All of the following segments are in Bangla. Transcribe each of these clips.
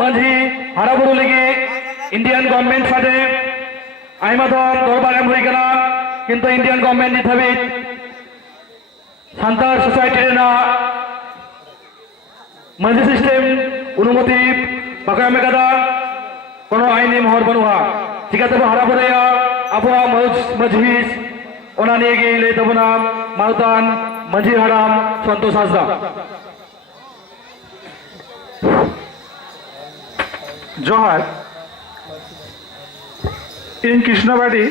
মাঝি হারাবুরু লিগে ইন্ডিয়ান গভর্নমেন্ট সাথে আইমা দরবার এম হয়ে গেল কিন্তু ইন্ডিয়ান গভর্নমেন্ট নিত হবে সান্তাল সোসাইটির না মাঝি সিস্টেম অনুমতি বাকায় মেকাদা কোনো আইনি মহর বনুয়া ঠিক আছে হারাবুরে আবহাওয়া মজহিস ওনা নিয়ে গিয়ে দেবো না মালতান মাঝি হারাম সন্তোষ হাসদা জোহার ᱤᱧ ᱠᱨᱤᱥᱱᱚᱵᱟᱲᱤ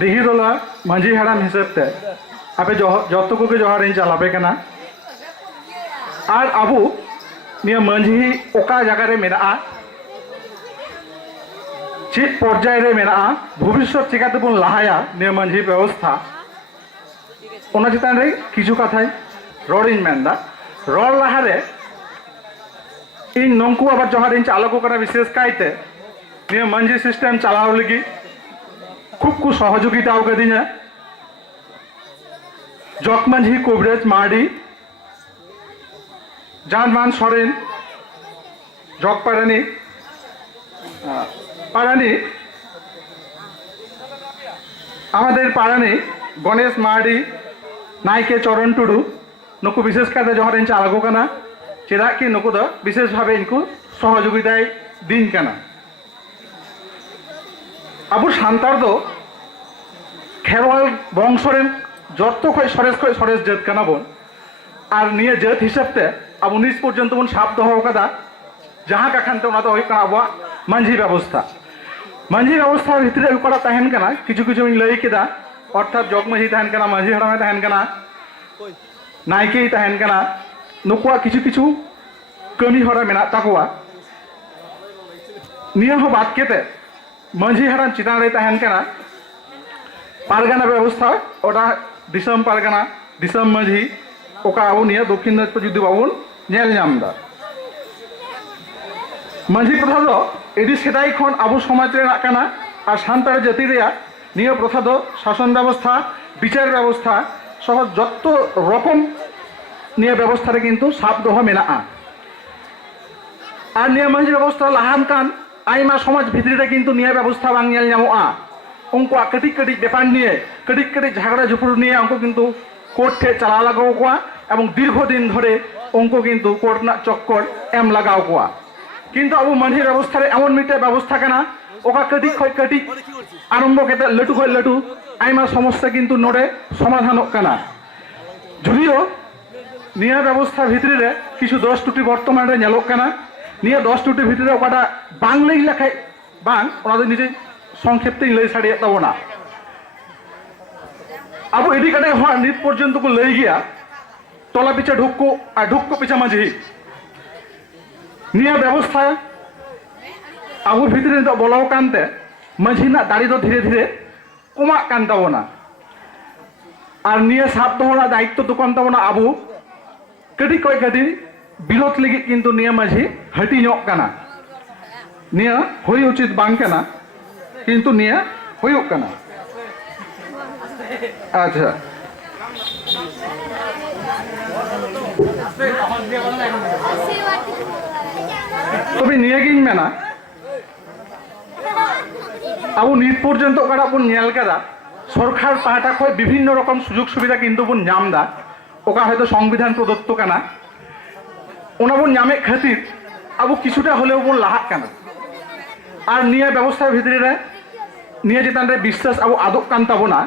ᱫᱤঘᱤᱫᱚᱞᱟ ᱢᱟᱹᱡᱷᱤ ᱦᱟᱲᱟᱢ ᱦᱤᱥᱟᱹᱵᱛᱮ ᱟᱯᱮ ᱡᱚᱛᱚ ᱠᱚᱜᱮ ᱡᱚᱦᱟᱨ ᱤᱧ ᱪᱟᱞᱟᱯᱮ ᱠᱟᱱᱟ ᱟᱨ ᱟᱵᱚ ᱱᱤᱭᱟᱹ ᱢᱟᱹᱡᱷᱤ ᱚᱠᱟ ᱡᱟᱭᱜᱟ ᱨᱮ ᱢᱮᱱᱟᱜᱼᱟ ᱪᱮᱫ ᱯᱚᱨᱡᱟᱭ ᱨᱮ ᱢᱮᱱᱟᱜᱼᱟ ᱵᱷᱚᱵᱤᱥᱥᱚᱛ ᱪᱤᱠᱟᱹᱛᱮᱵᱚᱱ ᱞᱟᱦᱟᱭᱟ ᱱᱤᱭᱟᱹ ᱢᱟᱹᱡᱷᱤ ᱵᱮᱵᱚᱥᱛᱷᱟ ᱚᱱᱟ ᱪᱮᱛᱟᱱ ᱨᱮ ᱠᱤᱪᱷᱩ ᱠᱟᱛᱷᱟᱧ ᱨᱚᱲᱤᱧ ᱢᱮᱱᱫᱟ ᱨᱚᱲ ᱞᱟᱦᱟᱨᱮ ᱤᱧ ᱱᱩᱝᱠᱩ আবার জোহার ইᱧ চালক ᱠᱟᱱᱟ বিশেষ কাইতে নিয়ে মাঝি সিস্টেম চালাও লাগি খুব খুব সহযোগিতাও কদিনা জক মাঝি কবরেজ মার্ডি জানমান সরেন জক পারানি আমাদের পারানি গণেশ মার্ডি নাইকে চরণ টুডু নুকু বিশেষ কায়দে জোহার ইᱧ চালক ᱠᱟᱱᱟ ᱪᱮᱫᱟᱜ ᱠᱤ ᱱᱩᱠᱩ ᱫᱚ ᱵᱤᱥᱮᱥ ᱵᱷᱟᱵᱮ ᱤᱧᱠᱩ ᱥᱚᱦᱚᱡᱳᱜᱤᱛᱟᱭ ᱫᱤᱧ ᱠᱟᱱᱟ ᱟᱵᱚ ᱥᱟᱱᱛᱟᱲ ᱫᱚ ᱠᱷᱮᱨᱣᱟᱞ ᱵᱚᱝᱥᱚ ᱨᱮᱱ ᱡᱚᱛᱚ ᱠᱷᱚᱡ ᱥᱚᱨᱮᱥ ᱡᱟᱹᱛ ᱠᱟᱱᱟ ᱵᱚᱱ ᱟᱨ ᱱᱤᱭᱟᱹ ᱡᱟᱹᱛ ᱦᱤᱥᱟᱹᱵ ᱛᱮ ᱟᱵᱚ ᱱᱤᱛ ᱯᱚᱨᱡᱚᱱᱛᱚ ᱵᱚᱱ ᱥᱟᱵ ᱫᱚᱦᱚ ᱟᱠᱟᱫᱟ ᱡᱟᱦᱟᱸ ᱠᱟᱠᱷᱟᱱ ᱛᱮ ᱚᱱᱟ ᱫᱚ ᱦᱩᱭᱩᱜ ᱠᱟᱱᱟ ᱟᱵᱚᱣᱟᱜ ᱢᱟᱹᱡᱷᱤ ᱵᱮᱵᱚᱥᱛᱷᱟ ᱵᱷᱤᱛᱨᱤ ᱨᱮ ᱚᱠᱟᱴᱟᱜ ᱛᱟᱦᱮᱱ ᱠᱟᱱᱟ ᱠᱤᱪᱷᱩ ᱠᱤᱪᱷᱩᱧ ᱞᱟᱹᱭ ᱠᱮᱫᱟ ᱚᱨᱛᱷᱟᱛ ᱡᱚᱜᱽ ᱢᱟᱹᱡᱷᱤ ᱛᱟᱦᱮᱱ ᱠᱟᱱᱟ ᱢᱟᱹᱡᱷᱤ ᱦᱟᱲᱟᱢᱮ ᱛᱟᱦᱮᱱ ᱠᱟᱱᱟ ᱱᱟᱭᱠᱮᱭ ᱛᱟᱦᱮᱱ ᱠᱟᱱᱟ ᱱᱩᱠᱩᱣᱟᱜ ᱠᱤᱪᱷᱩ ᱠᱟᱹᱢᱤ ᱦᱚᱨᱟ ᱢᱮᱱᱟᱜ ᱛᱟᱠᱚᱣᱟ ᱱᱤᱭᱟᱹ ᱦᱚᱸ ᱵᱟᱫ ᱠᱟᱛᱮ ᱢᱟᱹᱡᱷᱤ ᱦᱟᱲᱟᱢ ᱪᱮᱛᱟᱱ ᱨᱮ ᱛᱟᱦᱮᱱ ᱠᱟᱱᱟ পারগানা ব্যবস্থা ওটা দিশম পারগানা দিশম মাঝি ওকা আবু নিয়ে দক্ষিণ দিনাজপুর যদি বাবুন নেল নামদা মাঝি প্রথা দো এটি সেটাই খন আবু সমাজ রেনাক কানা আর সান্তার জাতি রেয়া নিয়ে প্রথা দো শাসন ব্যবস্থা বিচার ব্যবস্থা সহ যত রকম নিয়ে ব্যবস্থারে কিন্তু সাব দোহ মেনাআ আর নিয়ে মাঝি ব্যবস্থা লাহান কান আইমা সমাজ ভিতরে কিন্তু নিয়ে ব্যবস্থা বাং নেল নামোআ उनको कटिक कटिक बेपार निये कटिक कटिक झगड़ा झुपड़ निये उनको किन्तु कोर्ट ठे चला लगाओ कोआ एवं दीर्घदिन धरे उनको किन्तु कोर्ट ना चक्कर एम लगाओ कोआ किन्तु अब मांझी व्यवस्था रे एमन मिटे व्यवस्था कना ओका कटिक खय कटिक आरम्भ केते लटु खय लटु आइमा समस्या किन्तु नोडे समाधानक कना जदिओ निया व्यवस्था भितरी रे किछु 10 टुटी बर्तमान रे नेलोक कना निया 10 टुटी भितरी रे ओकाटा बांग लई लेखाय बांग ओना दो निजे সংক্ষেপে লই সাড়িয়ে দেব না আবু এডি কাটে হওয়া নিত পর্যন্ত কো লই গিয়া তলা পিছা ঢুককো পিছা মাঝি নিয়া ব্যবস্থা আবু ভিতরে তো বলাও কানতে মাঝি না দাড়ি তো ধীরে ধীরে কমা কানতাব না আর নিয়ে সাপ দহনা দায়িত্ব তো কানতাব না আবু কাটি কয় কাটি বিরত লাগি কিন্তু নিয়া মাঝি হাঁটি ñok কানা নিয়া হই উচিত বাং কানা কিন্তু নিয়ে হইউক কানা আচ্ছা তবে নিয়ে গিয়ে মেনা আবু নিত পর্যন্ত ওকাটা বন নেল কাদা সরকার পাহাটা খয় বিভিন্ন রকম সুযোগ সুবিধা কিন্তু বন নামদা ওকা হয়তো সংবিধান প্রদত্ত কানা ওনা বন নামে খাতির আবু কিছুটা হলেও বন লাহাক কানা আর নিয়ে ব্যবস্থার ভিতরে নিয়ে চেতান রে বিশ্বাস আবু আদক কান্তাবো না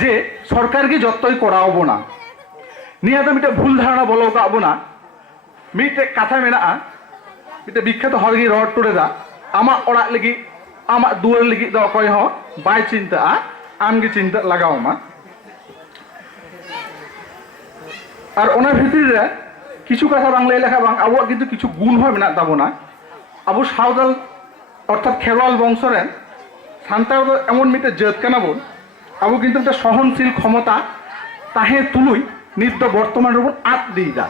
যে সরকারকে যতই করাবো না নিয়ে তো মিটে ভুল ধারণা বলো কাবো না মিটে কথা মেনা মিটে বিখ্যাত হলগি রড টুড়ে দা আমা ওড়া লাগি আমা দুয়ার লাগি দ কয় হ বাই চিন্তা আমগে চিন্তা লাগাও মা আর ওনার ভিতরে কিছু কথা বাংলায় লেখা বাং আবু কিন্তু কিছু গুণ হয় মেনা তাবো না আবু সাঁওতাল অর্থাৎ খেরওয়াল বংশরেন সান্তাল তো এমন মিটে জাত কানা বন আবু কিন্তু একটা সহনশীল ক্ষমতা তাহে তুলুই নিত্য বর্তমান রূপ আট দিয়ে যা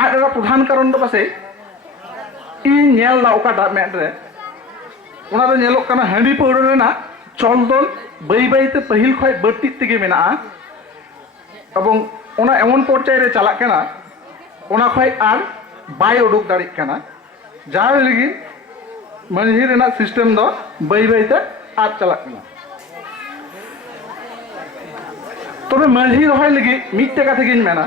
আর এটা প্রধান কারণ তো পাশে ই নেল না ওকাটা মেটরে ওনা তো নেলক কানা হাঁড়ি পৌড়ে না চলদল বাই বাইতে পাহিল খয় বাড়তি থেকে মেনা এবং ওনা এমন পর্যায়ে চালাক কানা ওনা খয় আর বাই উডুক দাঁড়িয়ে কানা ᱡᱟᱦᱟᱸ ᱞᱟᱹᱜᱤᱫ ᱢᱟᱹᱡᱷᱤ ᱨᱮᱱᱟᱜ ᱥᱤᱥᱴᱮᱢ ᱫᱚ ᱵᱟᱹᱭ ᱵᱟᱹᱭᱛᱮ ᱟᱫ ᱪᱟᱞᱟᱜ ᱠᱟᱱᱟ তবে মাঝি রহয় লাগি মিথ্যে কথা গিয়ে মেনা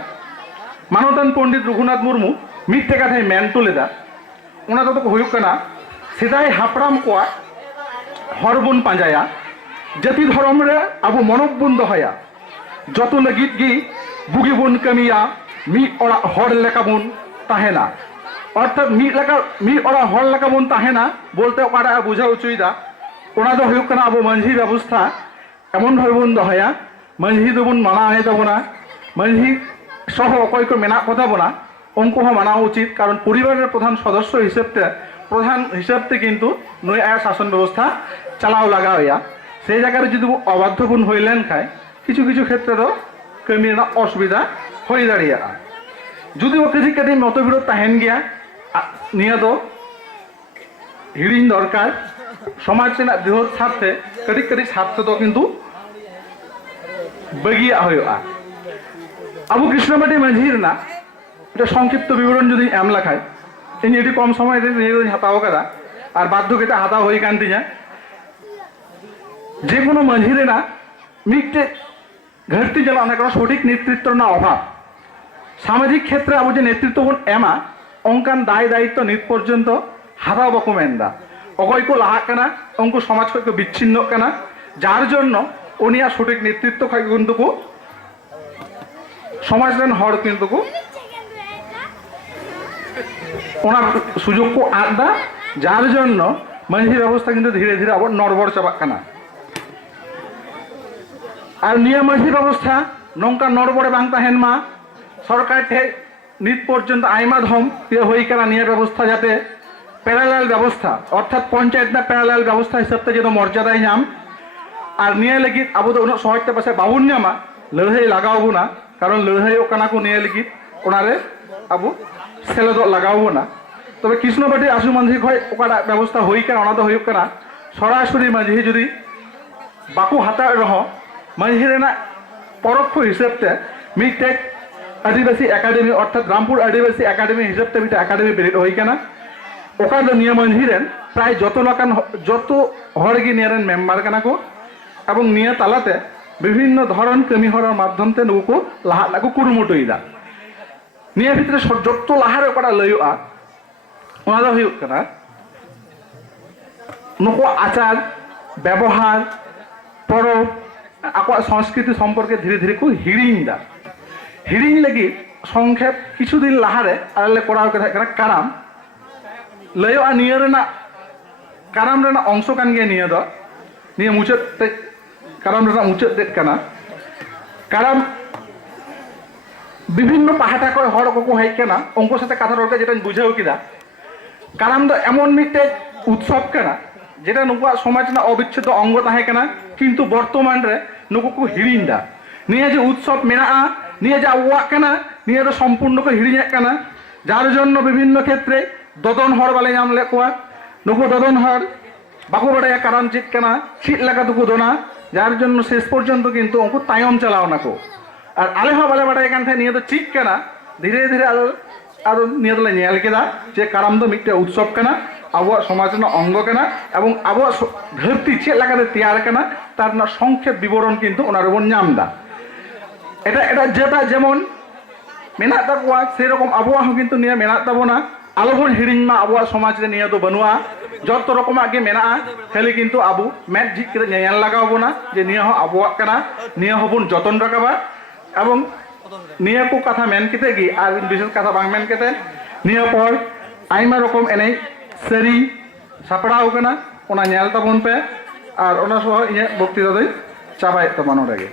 মানবতান পণ্ডিত রঘুনাথ মুর্মু মিথ্যে কথায় মেন তুলে দা ওনা তো হুᱭᱩᱜ ᱠᱟᱱᱟ ᱥᱮᱫᱟᱭ ᱦᱟᱯᱲᱟᱢ ᱠᱚᱣᱟᱜ ᱦᱚᱨ ᱵᱚᱱ ᱯᱟᱸᱡᱟᱭᱟ ᱡᱟᱹᱛᱤ ᱫᱷᱚᱨᱚᱢ ᱨᱮ ᱟᱵᱚ ᱢᱚᱱᱚᱵ ᱵᱚᱱ ᱫᱚᱦᱚᱭᱟ ᱡᱚᱛᱚ ᱞᱟᱹᱜᱤᱫ ᱜᱮ ᱵᱩᱜᱤ ᱵᱚᱱ ᱠᱟᱹᱢᱤᱭᱟ ᱢᱤᱫ ᱚᱲᱟᱜ ᱦᱚᱲ ᱞᱮᱠᱟ ᱵᱚᱱ ᱛᱟᱦᱮᱱᱟ অর্থাৎ ᱢᱤᱫ ᱚᱲᱟᱜ ᱦᱚᱲ ᱞᱮᱠᱟ ᱵᱚᱱ ᱛᱟᱦᱮᱱᱟ ᱵᱚলতে ᱚᱠᱟᱴᱟᱜ ᱵᱩঝাᱣ ᱦᱚᱪᱚᱭᱮᱫᱟ ᱚᱱᱟ ᱫᱚ ᱦᱩᱭᱩᱜ ᱠᱟᱱᱟ ᱟᱵᱚ ᱢᱟᱹᱡᱷᱤ ᱵᱮᱵᱚᱥᱛᱷᱟ এমন ভাবে ᱵᱚᱱ ᱫᱚᱦᱚᱭᱟ ᱢᱟᱹᱡᱷᱤ ᱫᱚᱵᱚᱱ ᱢᱟᱱᱟᱣ ᱛᱟᱵᱚᱱᱟ ᱢᱟᱹᱡᱷি সহ অকয় কো মেনা কথা বনা অঙ্ক মানা উচিত কারণ পরিবারের প্রধান সদস্য হিসেবে কিন্তু নয় আয় শাসন ব্যবস্থা চালাও লাগা হইয়া সেই জায়গায় যদি অবাধ্য বোন হইলেন খায় কিছু কিছু ক্ষেত্রে তো কমি না অসুবিধা হয়ে দাঁড়িয়ে যদি ও কিছু কাটি মতবিরোধ তাহেন গিয়া নিয়ে তো হিড়িং দরকার সমাজ ᱨᱮᱱᱟᱜ বৃহৎ স্বার্থে কাটি কাটি স্বার্থ তো কিন্তু বগিয়া হইয়া আবু কৃষ্ণমাটি মাঝি ᱨᱮᱱᱟᱜ এটা সংক্ষিপ্ত বিবরণ যদি এম লেখায় ইনি এটি কম সময় নিয়ে হাতাও কাদা আর বাধ্যকেতে হাতা হয়ে কান তিনা যে কোনো মাঝি রেনা মিটে ঘাটতি যেন অনেক সঠিক নেতৃত্ব না অভাব সামাজিক ক্ষেত্রে আবু যে নেতৃত্ব বন এমা অঙ্কান দায় দায়িত্ব নিত পর্যন্ত হাতাও বাকু মেন্দা অকয় কো লাহাক কানা অঙ্কু সমাজ কো বিচ্ছিন্ন কানা যার জন্য উনিয়া সঠিক নেতৃত্ব খাই কিন্তু সমাজ রেন হড় কিন্তু ওনার সুযোগ কো আড্ডা যার জন্য মাঝি ব্যবস্থা কিন্তু ধীরে ধীরে আবার নড়বড় চাবাক কানা আর নিয়ে মাঝি ব্যবস্থা নৌকা নড়বড়ে বাং তাহেন মা সরকার ঠে নিত পর্যন্ত আইমা ধম হই কানা নিয়ে ব্যবস্থা যাতে প্যারালাল ব্যবস্থা অর্থাৎ পঞ্চায়েত না প্যারালাল ব্যবস্থা হিসাবে যেন মর্যাদায় নাম আর নিয়ে লাগি আবু তো উনার সহায়তা পাশে বাবুন নামা লড়াই লাগাবো না কারণ লড়াই কানা কো নিয়ে লাগি ওনারে আবু ছেলে তো লাগাবো না তবে কৃষ্ণবাটি আশু মাঝি হয় ওকাটা ব্যবস্থা হই কানা ওনা তো হইক কানা সরাসরি মাঝি যদি বাকু হাতা রহ মাঝি রেনা পরোক্ষ হিসেবে মিটে আদিবাসী একাডেমি অর্থাৎ রামপুর আদিবাসী একাডেমি হিসেবে মিটে একাডেমি বেরিত হই কানা ওকা ᱫᱚ ᱱᱤᱭᱟᱹ ᱢᱟᱹᱡᱷᱤ ᱨᱮᱱ ᱯᱨᱟᱭ যত হড় ᱜᱮ ᱱᱤᱭᱟᱹ ᱨᱮᱱ মেম্বার ᱠᱟᱱᱟ ᱠᱚ এবং নিয়ে তালাতে বিভিন্ন ধরন কামি হওয়ার মাধ্যমতে নুকু লাহা নাকু কুরুমুটুইদা নিয়ে ভিতরে যত লাহারে ওটা লইয়া ওনা ᱫᱚ ᱦᱩᱭᱩᱜ ᱠᱟᱱᱟ নুকু আচার ব্যবহার পরব আকুয়ার সংস্কৃতি সম্পর্কে ধীরে ধীরে কো হিড়িং লাগি সংক্ষেপ কিছুদিন লাহারে আলে করাও কথা কারাম লইয়া নিয়ে রেনা কারাম রেনা অংশ কান গিয়ে নিয়ে দো নিয়ে মুচাদ কারাম রেনা মুচাদ দেত কানা কারাম বিভিন্ন পাহাটা কয় হড় কো হাই কানা অঙ্ক সাথে কথা রকে যেটা বুঝাও কিদা কারাম দো এমন মিটে উৎসব কানা যেটা নুকুয়া সমাজ না অবিচ্ছেদ্য অঙ্গ তাহে কানা কিন্তু বর্তমান রে নুকু কো হিড়িংদা নিয়ে যে উৎসব মেনা নিয়ে যে আওয়া কানা নিয়ে তো সম্পূর্ণ কো হিড়িং কানা যার জন্য বিভিন্ন ক্ষেত্রে দদন হড় বালে নাম লেকুয়া নুকু দদন হড় বাকু বাড়াইয়া কারণ চিত কানা চিত লেখা দুকু দোনা যার জন্য শেষ পর্যন্ত কিন্তু উনকু তায়ম চালাও নাকো আর আলে হওয়া বালে বাড়াই কান নিয়ে তো চিত কানা ধীরে ধীরে আর নিয়ে তো নেল কেদা যে কারাম তো মিটে উৎসব কানা আবহাওয়া সমাজ অঙ্গ কানা এবং আবহাওয়া ধরতি চেত লেখাতে তৈয়ার কানা তার না সংক্ষেপ বিবরণ কিন্তু ওনার উপর নামদা এটা যেটা যেমন মেনা তাকুয়া সেরকম আবহাওয়া কিন্তু নিয়ে মেনা তাবো না আলোবন হিড়িং মা আবহাওয়া সমাজ রে নিয়ে তো বানুয়া যত রকম আগে মেনা খালি কিন্তু আবু ম্যাট ঝিক করে নেয়াল লাগাবো না যে নিয়ে আবহাওয়া কানা নিয়ে হবন যতন রাখাবা এবং নিয়ে কো কথা মেন কেতে গি আর বিশেষ কথা বাং মেন কেতে নিয়ে পর আইমা রকম এনেই সেরি সাপড়াও কানা ওনা নেয়াল তাবন পে আর ওনা সহ ইয়ে বক্তৃতা দই চাবাই তো মানো লাগে